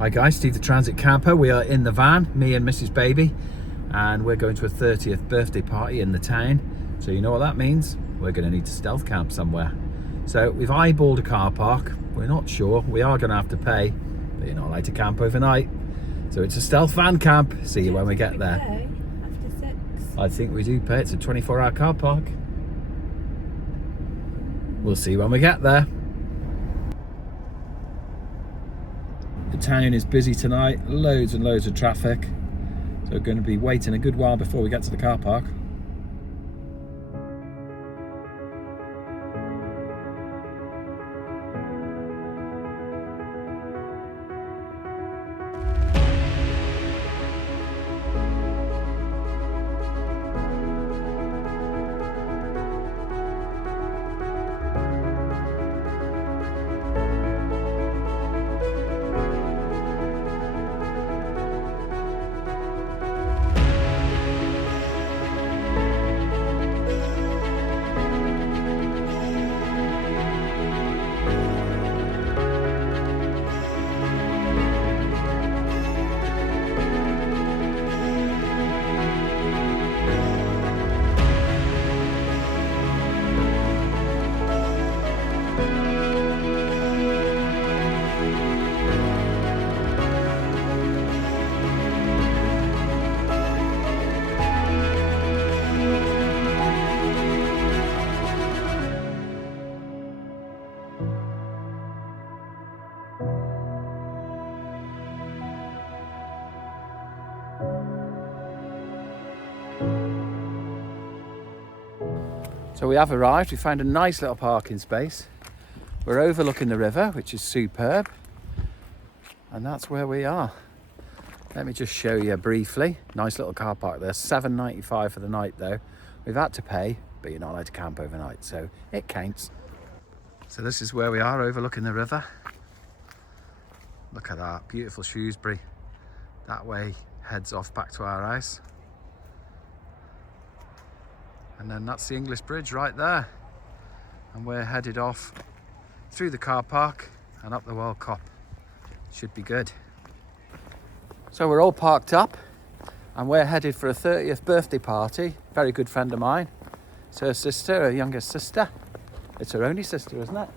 Hi guys, Steve the Transit Camper. We are in the van, me and Mrs. Baby, and we're going to a 30th birthday party in the town. So you know what that means? We're going to need to stealth camp somewhere. So we've eyeballed a car park. We're not sure. We are going to have to pay, but you're not allowed to camp overnight. So it's a stealth van camp. See you when we get there. After 6. I think we do pay. It's a 24-hour car park. We'll see when we get there. The town is busy tonight, loads and loads of traffic. So we're going to be waiting a good while before we get to the car park. So we have arrived. We found a nice little parking space. We're overlooking the river, which is superb. And that's where we are. Let me just show you briefly. Nice little car park there. $7.95 for the night though. We've had to pay, but you're not allowed to camp overnight, so it counts. So this is where we are, overlooking the river. Look at that, beautiful Shrewsbury. That way heads off back to our house. And then that's the English Bridge right there. And we're headed off through the car park and up the World Cup. Should be good. So we're all parked up and we're headed for a 30th birthday party. Very good friend of mine. It's her sister, her youngest sister. It's her only sister, isn't it?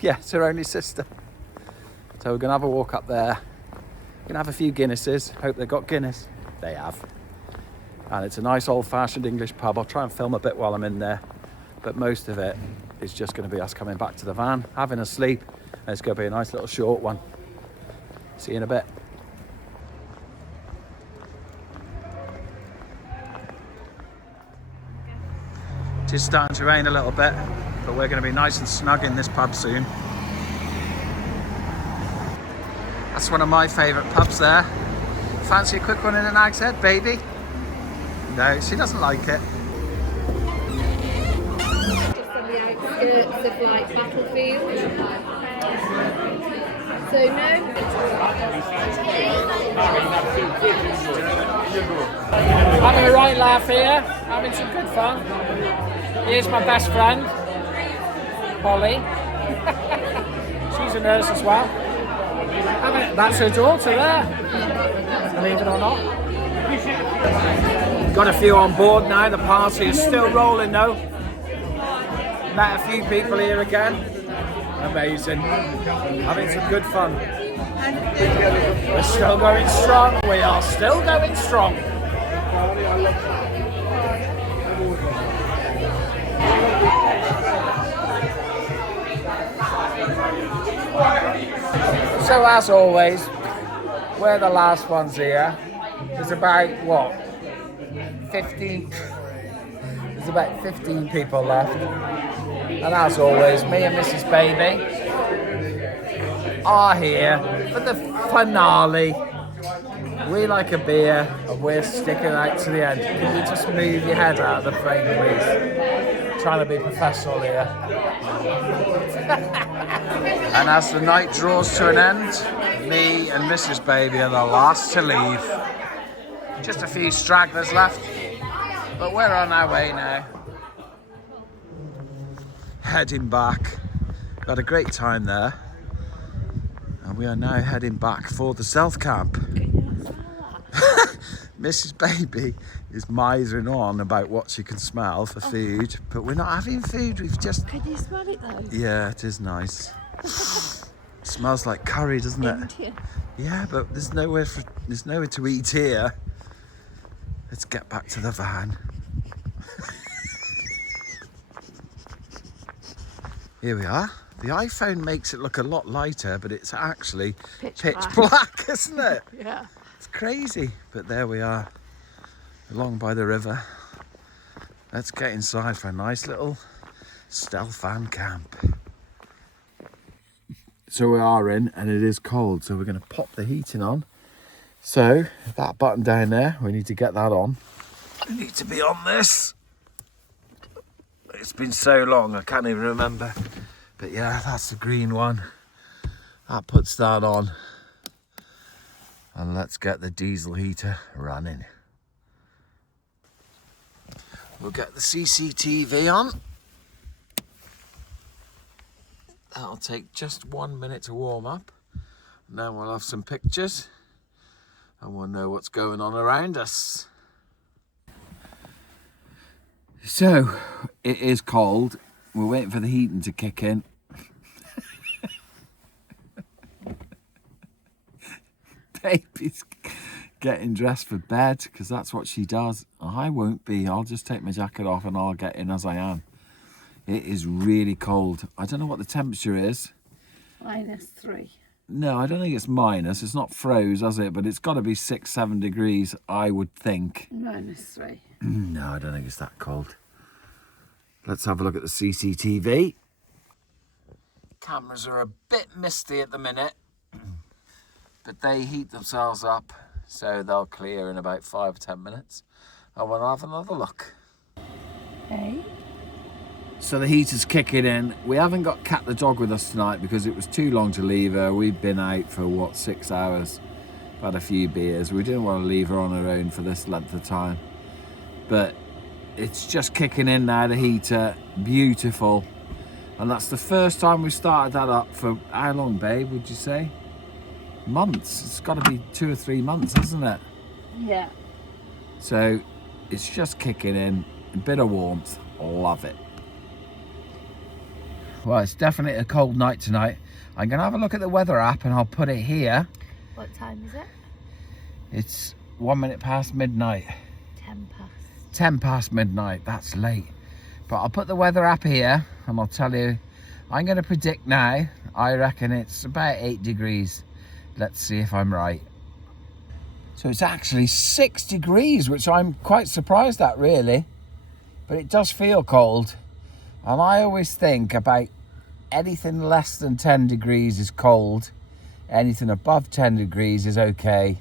Yeah, it's her only sister. So we're gonna have a walk up there. Gonna have a few Guinnesses. Hope they got Guinness. They have. And it's a nice old-fashioned English pub. I'll try and film a bit while I'm in there, but most of it is just going to be us coming back to the van, having a sleep, and it's going to be a nice little short one. See you in a bit. Just starting to rain a little bit, but we're going to be nice and snug in this pub soon. That's one of my favourite pubs there. Fancy a quick one in an Nag's Head, baby? No, she doesn't like it. Just on the outskirts of like battlefield. So no. Having a right laugh here, having some good fun. Here's my best friend, Holly. She's a nurse as well. That's her daughter there, believe it or not. Got a few on board now, the party is still rolling though. Met a few people here again. Amazing. Having some good fun. We're still going strong, we are still going strong. So as always, we're the last ones here. There's about, what? 15. There's about 15 people left. And as always, me and Mrs. Baby are here for the finale. We like a beer and we're sticking out to the end. Can you just move your head out of the frame, please? Trying to be professional here. And as the night draws to an end, me and Mrs. Baby are the last to leave. Just a few stragglers left, but we're on our way now. Heading back. Had a great time there. And we are now heading back for the South Camp. Mrs. Baby is misering on about what she can smell for food, but we're not having food. We've just... Can you smell it though? Yeah, it is nice. It smells like curry, doesn't it? Yeah, but there's nowhere to eat here. Let's get back to the van. Here we are. The iPhone makes it look a lot lighter, but it's actually pitch black, isn't it? Yeah. It's crazy. But there we are, along by the river. Let's get inside for a nice little stealth van camp. So we are in, and it is cold, so we're going to pop the heating on. So that button down there, we need to get that on. I need to be on this. It's been so long, I can't even remember. But yeah, that's the green one. That puts that on. And let's get the diesel heater running. We'll get the CCTV on. That'll take just 1 minute to warm up. And then we'll have some pictures. And we'll know what's going on around us. So, it is cold. We're waiting for the heating to kick in. Baby's getting dressed for bed because that's what she does. I won't be. I'll just take my jacket off and I'll get in as I am. It is really cold. I don't know what the temperature is. -3. No, I don't think it's minus. It's not froze, has it? But it's got to be 6-7 degrees, I would think. -3. No, I don't think it's that cold. Let's have a look at the CCTV. Cameras are a bit misty at the minute, but they heat themselves up, so they'll clear in about 5 or 10 minutes. And we'll have another look. Hey. So the heater's kicking in. We haven't got Cat the dog with us tonight because it was too long to leave her. We've been out for, 6 hours? Had a few beers. We didn't want to leave her on her own for this length of time. But it's just kicking in now, the heater. Beautiful. And that's the first time we started that up for how long, babe, would you say? Months. It's got to be 2 or 3 months, isn't it? Yeah. So it's just kicking in. A bit of warmth. Love it. Well, it's definitely a cold night tonight. I'm going to have a look at the weather app and I'll put it here. What time is it? It's 1 minute past midnight. 10 past. 10 past midnight, that's late. But I'll put the weather app here and I'll tell you, I'm going to predict now, I reckon it's about 8 degrees. Let's see if I'm right. So it's actually 6 degrees, which I'm quite surprised at, really. But it does feel cold. And I always think about anything less than 10 degrees is cold. Anything above 10 degrees is okay.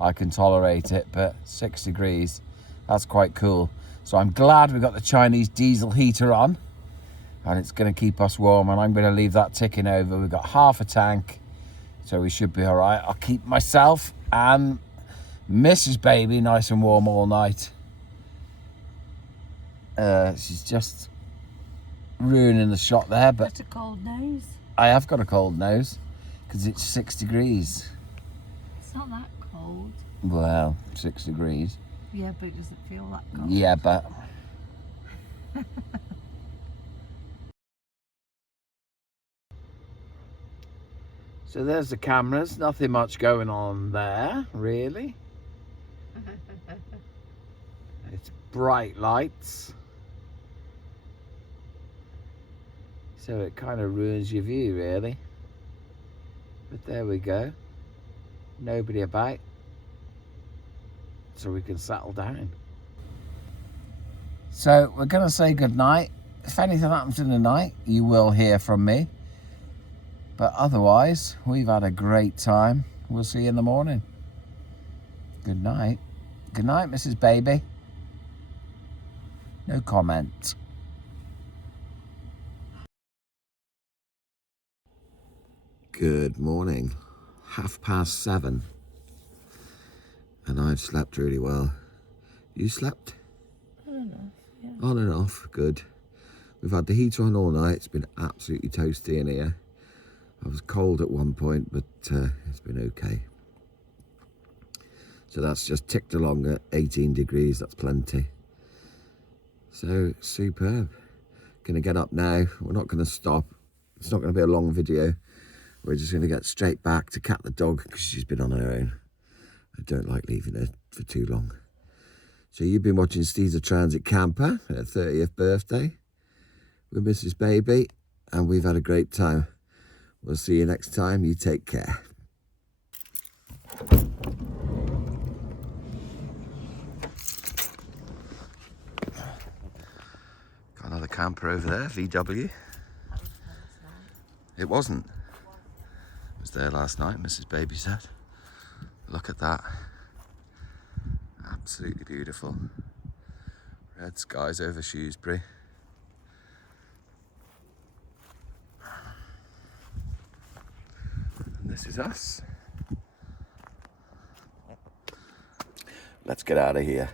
I can tolerate it, but 6 degrees, that's quite cool. So I'm glad we got the Chinese diesel heater on. And it's going to keep us warm. And I'm going to leave that ticking over. We've got half a tank. So we should be all right. I'll keep myself and Mrs. Baby nice and warm all night. She's just ruining the shot there, but Got a cold nose. I have got a cold nose because it's 6 degrees. It's not that cold. Well, 6 degrees. Yeah, but it doesn't feel that cold. Yeah, but so there's the cameras. Nothing much going on there, really. It's bright lights. So it kind of ruins your view, really. But there we go. Nobody about. So we can settle down. So we're going to say goodnight. If anything happens in the night, you will hear from me. But otherwise, we've had a great time. We'll see you in the morning. Good night. Good night, Mrs. Baby. No comment. Good morning. 7:30. And I've slept really well. You slept? On and off, yeah. On and off, good. We've had the heater on all night. It's been absolutely toasty in here. I was cold at one point, but it's been okay. So that's just ticked along at 18 degrees, that's plenty. So superb. Gonna get up now. We're not gonna stop. It's not gonna be a long video. We're just gonna get straight back to Cat the dog because she's been on her own. I don't like leaving her for too long. So you've been watching Steve's a Transit Camper, her 30th birthday with Mrs. Baby, and we've had a great time. We'll see you next time. You take care. Got another camper over there, VW. It wasn't. It was there last night, Mrs. Baby said. Look at that. Absolutely beautiful. Red skies over Shrewsbury. And this is us. Let's get out of here.